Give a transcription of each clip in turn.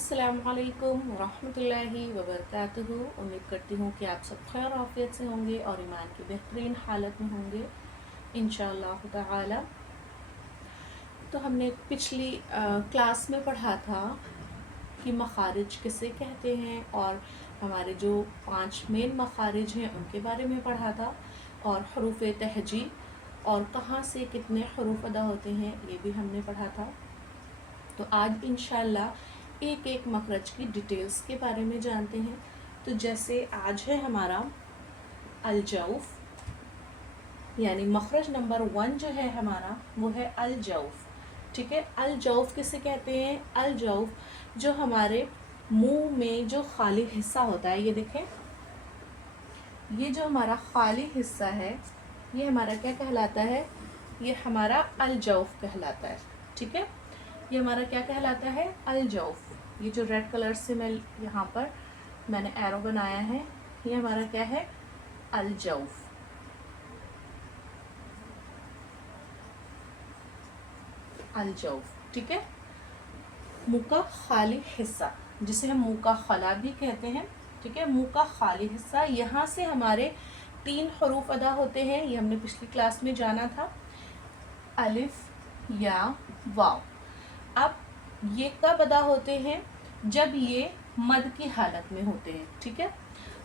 अस्सलामुअलैकुम वरहमतुल्लाहि वबरकातुहू। उम्मीद करती हूँ कि आप सब खैर आफियत से होंगे और ईमान की बेहतरीन हालत में होंगे इंशाअल्लाह ताला। तो हमने पिछली क्लास में पढ़ा था कि मखारिज किसे कहते हैं और हमारे जो 5 मेन मखारिज हैं उनके बारे में पढ़ा था, और हरूफ तहजी और कहाँ से कितने हरूफ अदा होते हैं ये भी हमने पढ़ा था। तो आज इंशाल्लाह एक एक मखरज की डिटेल्स के बारे में जानते हैं। तो जैसे आज है हमारा अलजौफ, यानी मखरज नंबर 1 जो है हमारा वो है अलजौफ। ठीक है, अलजौफ किसे कहते हैं? अलजौफ जो हमारे मुंह में जो खाली हिस्सा होता है, ये देखें, ये जो हमारा खाली हिस्सा है ये हमारा क्या कहलाता है? ये हमारा अलजौफ कहलाता है। ठीक है, ये हमारा क्या कहलाता है? अलजौफ। ये जो रेड कलर से मैं यहाँ पर मैंने एरो बनाया है ये हमारा क्या है? अलजौफ। अलजौफ, ठीक है, मुंह का खाली हिस्सा जिसे हम मुंह का खला भी कहते हैं। ठीक है, मुंह का खाली हिस्सा, यहाँ से हमारे 3 हरूफ अदा होते हैं। ये हमने पिछली क्लास में जाना था, अलिफ या वाव। अब ये कब अदा होते हैं? जब ये मद की हालत में होते हैं। ठीक है,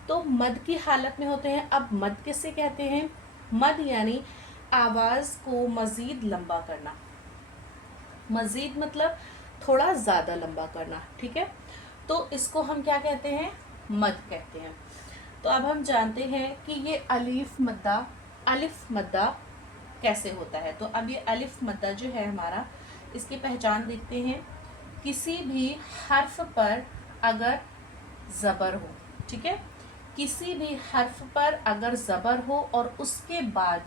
तो मद की हालत में होते हैं। अब मद किसे कहते हैं? मद यानी आवाज़ को मज़ीद लंबा करना। मज़ीद मतलब थोड़ा ज़्यादा लंबा करना। ठीक है, तो इसको हम क्या कहते हैं? मद कहते हैं। तो अब हम जानते हैं कि ये अलिफ मद्दा कैसे होता है। तो अब ये अलिफ मद्दा जो है हमारा, इसकी पहचान देखते हैं। किसी भी हर्फ पर अगर ज़बर हो, ठीक है, किसी भी हर्फ पर अगर ज़बर हो और उसके बाद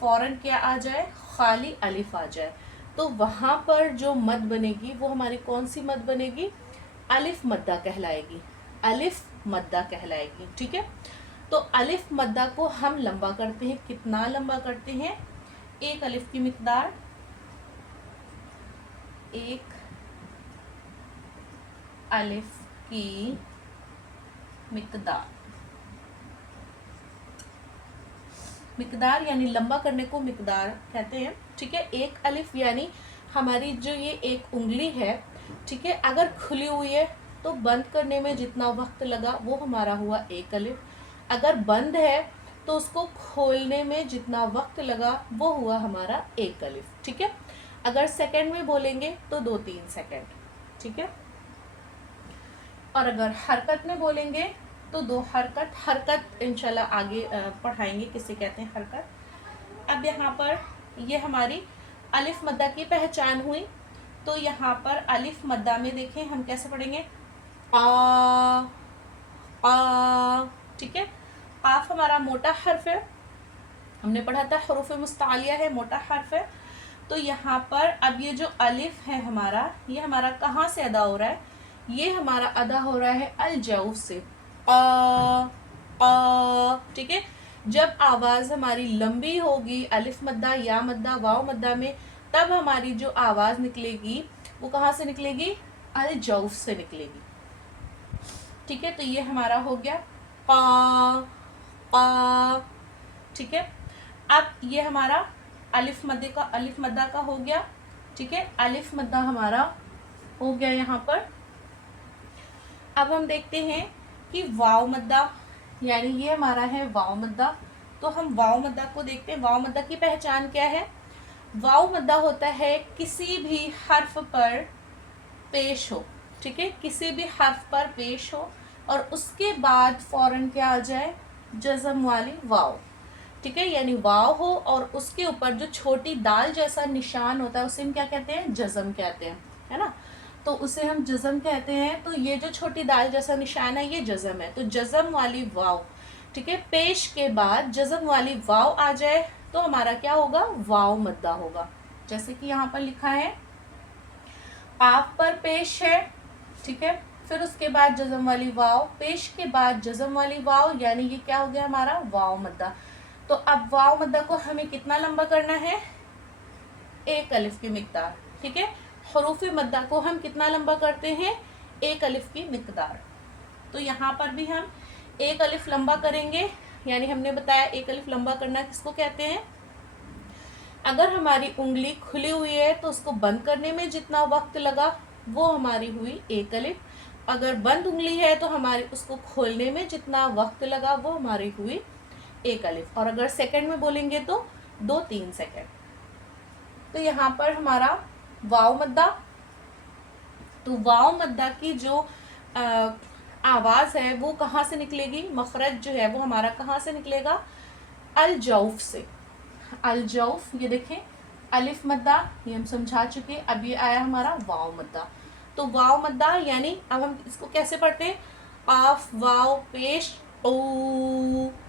फ़ौरन क्या आ जाए? खाली अलिफ आ जाए, तो वहाँ पर जो मद बनेगी वो हमारी कौन सी मद बनेगी? अलिफ मद्दा कहलाएगी। अलिफ मद्दा कहलाएगी। ठीक है, तो अलिफ मद्दा को हम लंबा करते हैं। कितना लंबा करते हैं? एक अलिफ की मिकदार, एक अलिफ की मिकदार। मिकदार यानी लंबा करने को मिकदार कहते हैं। ठीक है, एक अलिफ यानी हमारी जो ये एक उंगली है, ठीक है, अगर खुली हुई है तो बंद करने में जितना वक्त लगा वो हमारा हुआ एक अलिफ। अगर बंद है तो उसको खोलने में जितना वक्त लगा वो हुआ हमारा एक अलिफ। ठीक है, अगर सेकंड में बोलेंगे तो 2-3 सेकंड। ठीक है, और अगर हरकत में बोलेंगे तो 2 हरकत। हरकत इंशाल्लाह आगे पढ़ाएंगे किसे कहते हैं हरकत। अब यहाँ पर ये हमारी अलिफ मद्दा की पहचान हुई। तो यहाँ पर अलिफ मद्दा में देखें हम कैसे पढ़ेंगे? आ आ। ठीक है, काफ हमारा मोटा हर्फ है, हमने पढ़ा था हरूफ मुस्तालिया है, मोटा हर्फ है। तो यहाँ पर अब ये जो अलिफ है हमारा, ये हमारा कहाँ से अदा हो रहा है? ये हमारा अदा हो रहा है अलजौफ से। ठीक है, जब आवाज़ हमारी लंबी होगी अलिफ मद्दा, या मद्दा, वाव मद्दा में, तब हमारी जो आवाज़ निकलेगी वो कहाँ से निकलेगी? अलजौफ से निकलेगी। ठीक है, तो ये हमारा हो गया क़ा। ठीक है, अब ये हमारा अलिफ मद्दा का हो गया। ठीक है, अलिफ मद्दा हमारा हो गया यहाँ पर। अब हम देखते हैं कि वाव मद्दा, यानी ये हमारा है वाव मद्दा। तो हम वाव मद्दा को देखते हैं। वाव मद्दा की पहचान क्या है? वाव मद्दा होता है किसी भी हर्फ पर पेश हो। ठीक है, किसी भी हर्फ पर पेश हो और उसके बाद फौरन क्या आ जाए? जज़म वाली वाव। ठीक है, यानी वाव हो और उसके ऊपर जो छोटी दाल जैसा निशान होता है उसे हम क्या कहते हैं? जज़म कहते हैं, है ना। तो उसे हम जज़म कहते हैं। तो ये जो छोटी दाल जैसा निशान है ये जज़म है। तो जज़म वाली वाव, ठीक है, पेश के बाद जज़म वाली वाव आ जाए तो हमारा क्या होगा? वाव मद्दा होगा। जैसे कि यहाँ पर लिखा है काफ पर पेश है, ठीक है, फिर उसके बाद जज़म वाली वाव, पेश के बाद जज़म वाली वाव, यानी ये क्या हो गया हमारा? वाव मद्दा। तो अब वाव मद्दा को हमें कितना लंबा करना है? एक अलिफ की मिकदार। ठीक है, हरूफ मद्दा को हम कितना लंबा करते हैं? एक अलिफ की मिकदार। तो यहाँ पर भी हम एक अलिफ लंबा करेंगे, यानी हमने बताया एक अलिफ लंबा करना किसको कहते हैं। अगर हमारी उंगली खुली हुई है तो उसको बंद करने में जितना वक्त लगा वो हमारी हुई एक अलिफ। अगर बंद उंगली है तो हमारी उसको खोलने में जितना वक्त लगा वो हमारी हुई एक अलिफ। और अगर सेकंड में बोलेंगे तो 2-3 सेकंड। तो यहाँ पर हमारा वाव मद्दा, तो वाव मद्दा की जो आवाज है वो कहाँ से निकलेगी, मखरज जो है वो हमारा कहाँ से निकलेगा, अल जौफ से। अल जौफ, ये देखें अलिफ मद्दा ये हम समझा चुके। अब ये आया हमारा वाव मद्दा। तो वाव मद्दा यानी अब हम इसको कैसे पढ़ते हैं, काफ वाव पेश ओ।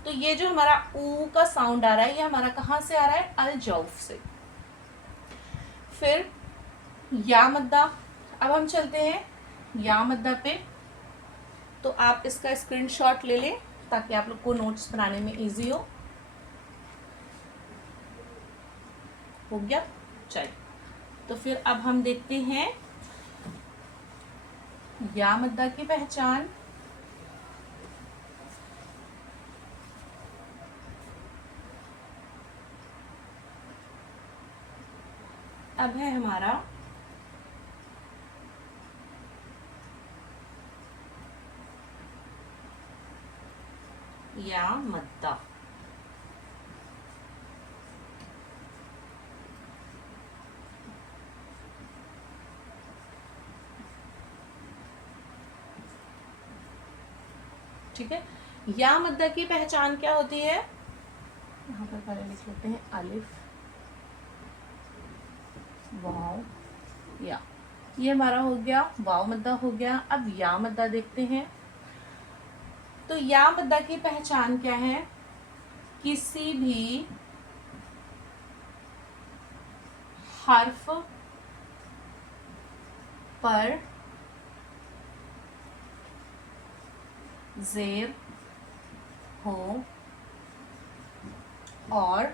तो ये जो हमारा ऊ का साउंड आ रहा है ये हमारा कहाँ से आ रहा है, अल जौफ से। फिर या मद्दा, अब हम चलते हैं या मद्दा पे। तो आप इसका स्क्रीनशॉट ले लें ताकि आप लोग को नोट्स बनाने में इजी हो गया। चलिए तो फिर अब हम देखते हैं या मद्दा की पहचान। अब है हमारा या मद्दा। ठीक है, या मद्दा की पहचान क्या होती है, यहाँ पर पहले लिख लेते हैं अलिफ वाव या। ये हमारा हो गया वाव मद्दा हो गया। अब या मद्दा देखते हैं। तो या मद्दा की पहचान क्या है, किसी भी हर्फ पर जेर हो और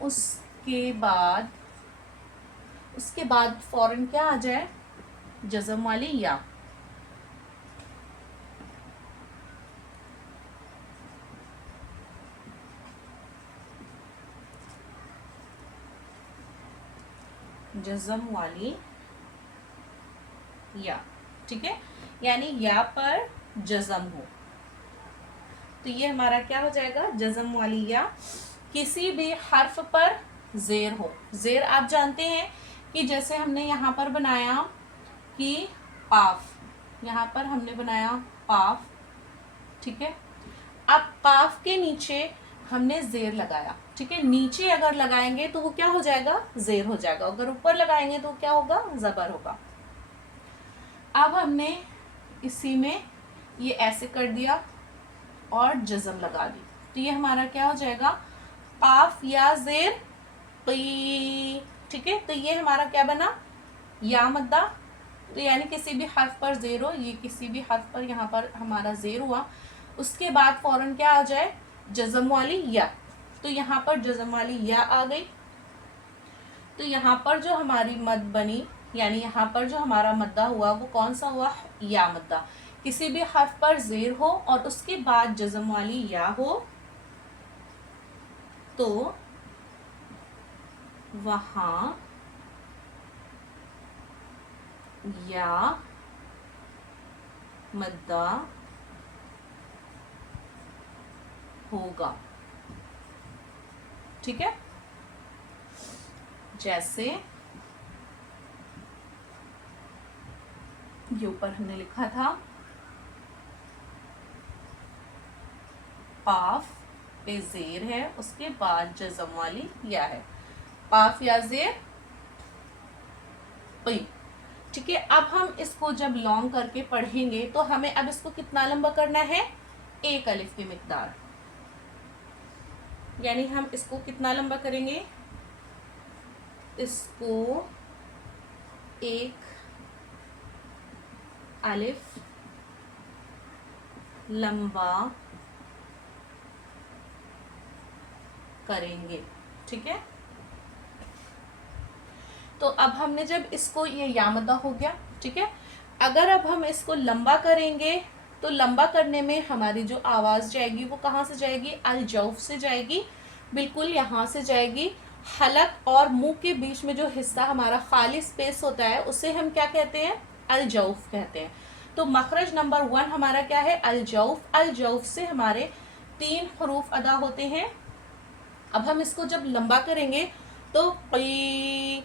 उसके बाद फौरन क्या आ जाए, जज़म वाली या। जज़म वाली या, ठीक है, यानी या पर जज़म हो। तो ये हमारा क्या हो जाएगा, जज़म वाली या। किसी भी हर्फ पर जेर हो। जेर आप जानते हैं कि जैसे हमने यहाँ पर बनाया कि पाफ, यहाँ पर हमने बनाया पाफ, ठीक है। अब पाफ के नीचे हमने जेर लगाया, ठीक है। नीचे अगर लगाएंगे तो वो क्या हो जाएगा, जेर हो जाएगा। अगर ऊपर लगाएंगे तो क्या होगा, जबर होगा। अब हमने इसी में ये ऐसे कर दिया और जज़म लगा दी, तो ये हमारा क्या हो जाएगा, काफ या जेर की, ठीक है। तो ये हमारा क्या बना, या मद्दा। तो यानी किसी भी हर्फ पर जेर हो, ये किसी भी हर्फ पर यहाँ पर हमारा जेर हुआ, उसके बाद फौरन क्या आ जाए, जज़म वाली या। तो यहाँ पर जज़म वाली या आ गई। तो यहाँ पर जो हमारी मद बनी, यानी यहाँ पर जो हमारा मद्दा हुआ वो कौन सा हुआ, या मद्दा। किसी भी हर्फ पर जेर हो और उसके बाद जज़म वाली या हो तो वहां या मद्दा होगा, ठीक है। जैसे ये ऊपर हमने लिखा था पाफ पे जेर है, उसके बाद जज़म वाली या है, पाफ या जेर पी, ठीक है। अब हम इसको जब लॉन्ग करके पढ़ेंगे तो हमें अब इसको कितना लंबा करना है, एक अलिफ की मिकदार। यानी हम इसको कितना लंबा करेंगे, इसको एक अलिफ लंबा करेंगे, ठीक है। तो अब हमने जब इसको, ये यामदा हो गया, ठीक है। अगर अब हम इसको लंबा करेंगे तो लंबा करने में हमारी जो आवाज़ जाएगी वो कहाँ से जाएगी, अल जौफ से जाएगी, बिल्कुल यहाँ से जाएगी। हलक और मुंह के बीच में जो हिस्सा हमारा खाली स्पेस होता है उसे हम क्या कहते हैं, अल जौफ कहते हैं। तो मखरज नंबर 1 हमारा क्या है, अल जौफ। अल जौफ से हमारे 3 हरूफ अदा होते हैं। अब हम इसको जब लंबा करेंगे तो पी,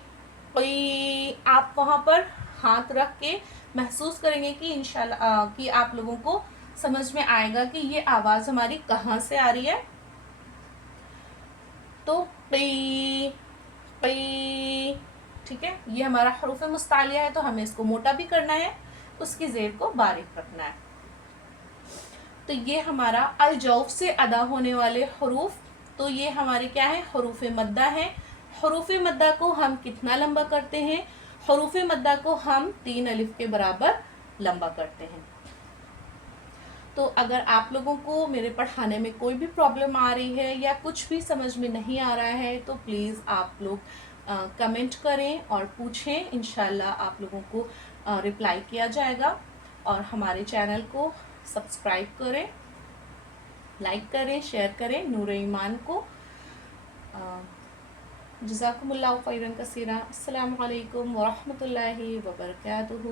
आप वहां पर हाथ रख के महसूस करेंगे कि इंशाल्लाह कि आप लोगों को समझ में आएगा कि ये आवाज हमारी कहाँ से आ रही है। तो पी पी, ठीक है, ये हमारा हरूफ मुस्तालिया है, तो हमें इसको मोटा भी करना है, उसकी जेर को बारीक रखना है। तो ये हमारा अल जौफ से अदा होने वाले हरूफ, तो ये हमारे क्या है, हरूफ मद्दा है। हरूफ मद्दा को हम कितना लंबा करते हैं, हरूफ मद्दा को हम 3 अलिफ के बराबर लंबा करते हैं। तो अगर आप लोगों को मेरे पढ़ाने में कोई भी प्रॉब्लम आ रही है या कुछ भी समझ में नहीं आ रहा है तो प्लीज़ आप लोग कमेंट करें और पूछें, इंशाल्लाह आप लोगों को रिप्लाई किया जाएगा। और हमारे चैनल को सब्सक्राइब करें, लाइक करें, शेयर करें नूर ईमान को। जज़ाकुमुल्लाहु खैरन कसीरा। अस्सलामु अलैकुम व रहमतुल्लाहि व बरकातुहू।